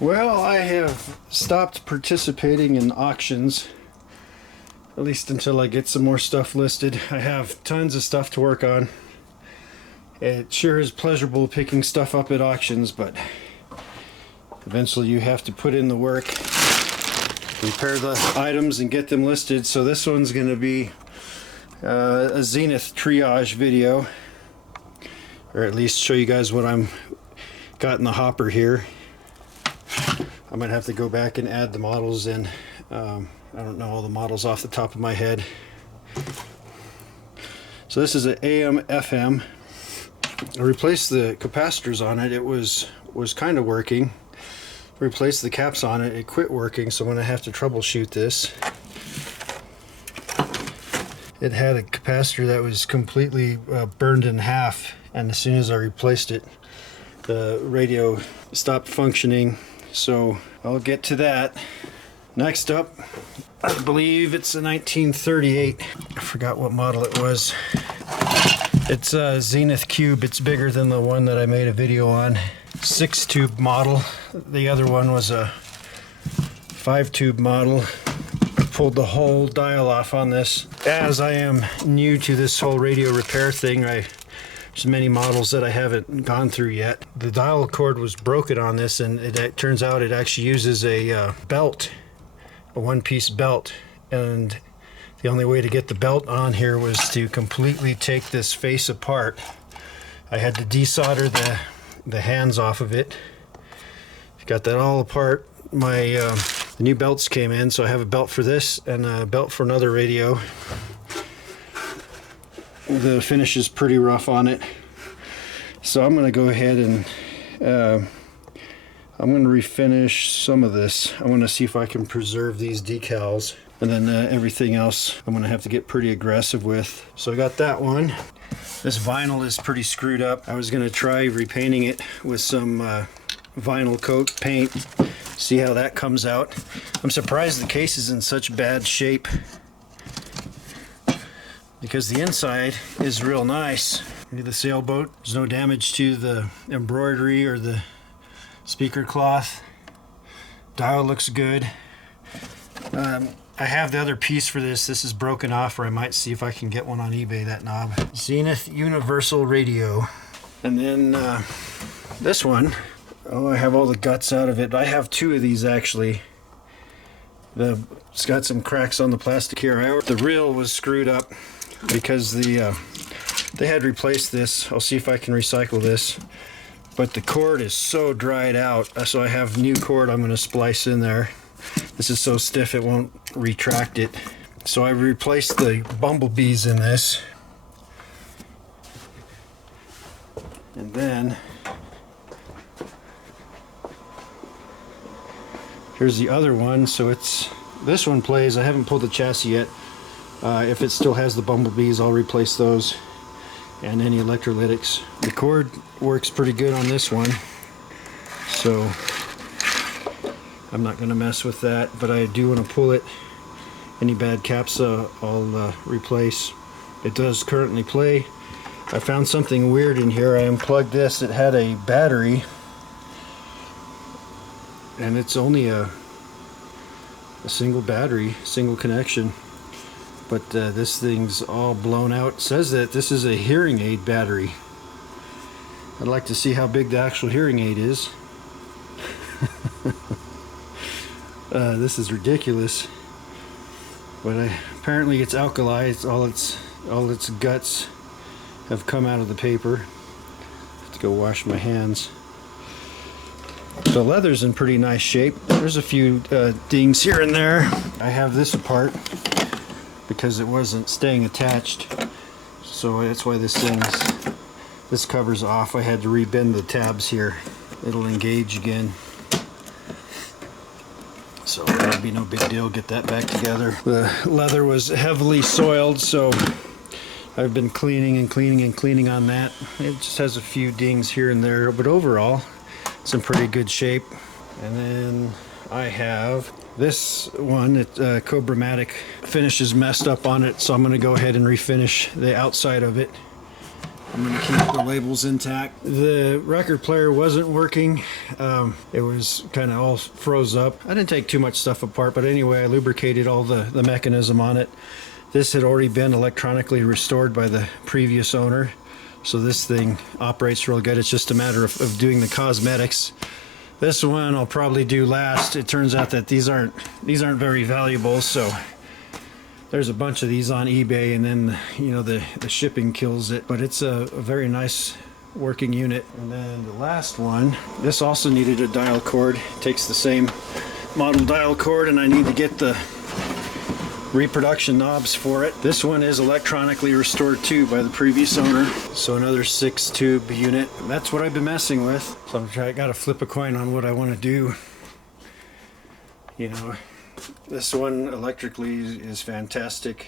Well, I have stopped participating in auctions, at least until I get some more stuff listed. I have tons of stuff to work on. It sure is pleasurable picking stuff up at auctions, but eventually you have to put in the work, prepare the items, and get them listed. So this one's going to be a Zenith triage video, or at least show you guys what I'm got in the hopper here. I might have to go back and add the models in. I don't know all the models off the top of my head. So this is an AM FM. I replaced the capacitors on it. It was kind of working. Replaced the caps on it. It quit working, so I'm going to have to troubleshoot this. It had a capacitor that was completely burned in half, and as soon as I replaced it, the radio stopped functioning. So I'll get to that. Next up, I believe it's a 1938. I forgot what model it was. It's a Zenith Cube. It's bigger than the one that I made a video on. 6-tube model. The other one was a 5-tube model. I pulled the whole dial off on this. As I am new to this whole radio repair thing, there's many models that I haven't gone through yet. The dial cord was broken on this, and it turns out it actually uses a belt, a one-piece belt, and the only way to get the belt on here was to completely take this face apart. I had to desolder the hands off of it. Got that all apart. The new belts came in, so I have a belt for this and a belt for another radio. The finish is pretty rough on it, so I'm going to go ahead and I'm going to refinish some of this. I want to see if I can preserve these decals, and then everything else I'm going to have to get pretty aggressive with. So I got that one. This vinyl is pretty screwed up. I was going to try repainting it with some vinyl coat paint, see how that comes out. I'm surprised the case is in such bad shape, because the inside is real nice. Look at the sailboat. There's no damage to the embroidery or the speaker cloth. Dial looks good. I have the other piece for this. This is broken off, or I might see if I can get one on eBay, that knob. Zenith Universal Radio. And then this one, I have all the guts out of it. I have two of these actually. It's got some cracks on the plastic here. The reel was screwed up because they had replaced this. I'll see if I can recycle this, but the cord is so dried out, so I have new cord I'm going to splice in there. This is so stiff it won't retract it, so I replaced the bumblebees in this. And then here's the other one. So this one plays. I haven't pulled the chassis yet. If it still has the bumblebees, I'll replace those and any electrolytics. The cord works pretty good on this one, so I'm not going to mess with that, but I do want to pull it. Any bad caps I'll replace. It does currently play. I found something weird in here. I unplugged this. It had a battery, and it's only a single battery, single connection. But this thing's all blown out. It says that this is a hearing aid battery. I'd like to see how big the actual hearing aid is. This is ridiculous. But apparently it's alkali. It's all its guts have come out of the paper. I have to go wash my hands. The leather's in pretty nice shape. There's a few dings here and there. I have this apart because it wasn't staying attached, so that's why this cover's off. I had to rebend the tabs here. It'll engage again, so that'll be no big deal. Get that back together. The leather was heavily soiled, so I've been cleaning and cleaning and cleaning on that. It just has a few dings here and there, but overall it's in pretty good shape. And then I have this one. Cobra-matic finish is messed up on it, so I'm going to go ahead and refinish the outside of it. I'm going to keep the labels intact. The record player wasn't working. It was kind of all froze up. I didn't take too much stuff apart, but anyway, I lubricated all the mechanism on it. This had already been electronically restored by the previous owner, so this thing operates real good. It's just a matter of doing the cosmetics. This one I'll probably do last. It turns out that these aren't very valuable, so there's a bunch of these on eBay, and then the shipping kills it. But it's a very nice working unit. And then the last one, this also needed a dial cord. It takes the same model dial cord, and I need to get the reproduction knobs for it. This one is electronically restored too by the previous owner, so another 6 tube unit. That's what I've been messing with. So I gotta flip a coin on what I want to do. This one electrically is fantastic,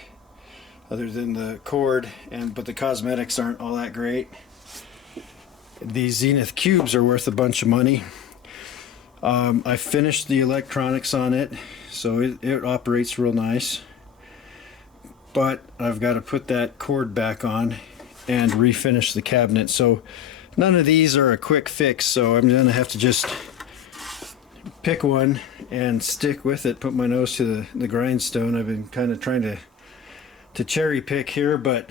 other than the cord, but the cosmetics aren't all that great. These Zenith cubes are worth a bunch of money. I finished the electronics on it, so it operates real nice. But I've got to put that cord back on and refinish the cabinet. So none of these are a quick fix, so I'm going to have to just pick one and stick with it, put my nose to the grindstone. I've been kind of trying to cherry pick here, but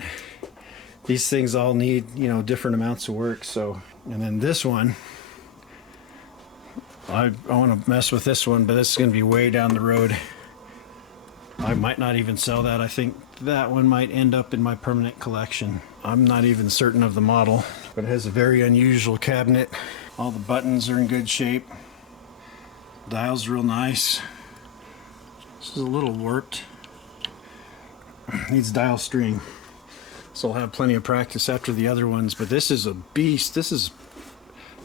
these things all need different amounts of work. So, and then this one, I want to mess with this one, but this is going to be way down the road. I might not even sell that. I think that one might end up in my permanent collection. I'm not even certain of the model, but it has a very unusual cabinet. All the buttons are in good shape. Dial's real nice. This is a little warped. Needs dial string. So I'll have plenty of practice after the other ones, but this is a beast. This is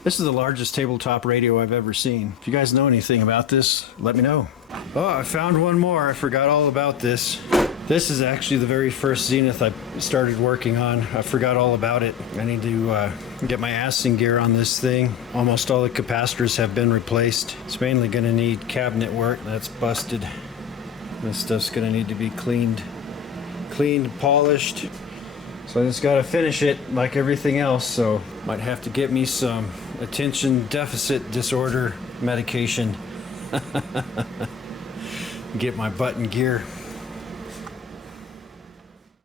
the largest tabletop radio I've ever seen. If you guys know anything about this, let me know. Oh, I found one more. I forgot all about this. This is actually the very first Zenith I started working on. I forgot all about it. I need to get my ass in gear on this thing. Almost all the capacitors have been replaced. It's mainly going to need cabinet work. That's busted. This stuff's going to need to be cleaned, polished. So I just got to finish it like everything else. So might have to get me some attention deficit disorder medication. Get my butt in gear.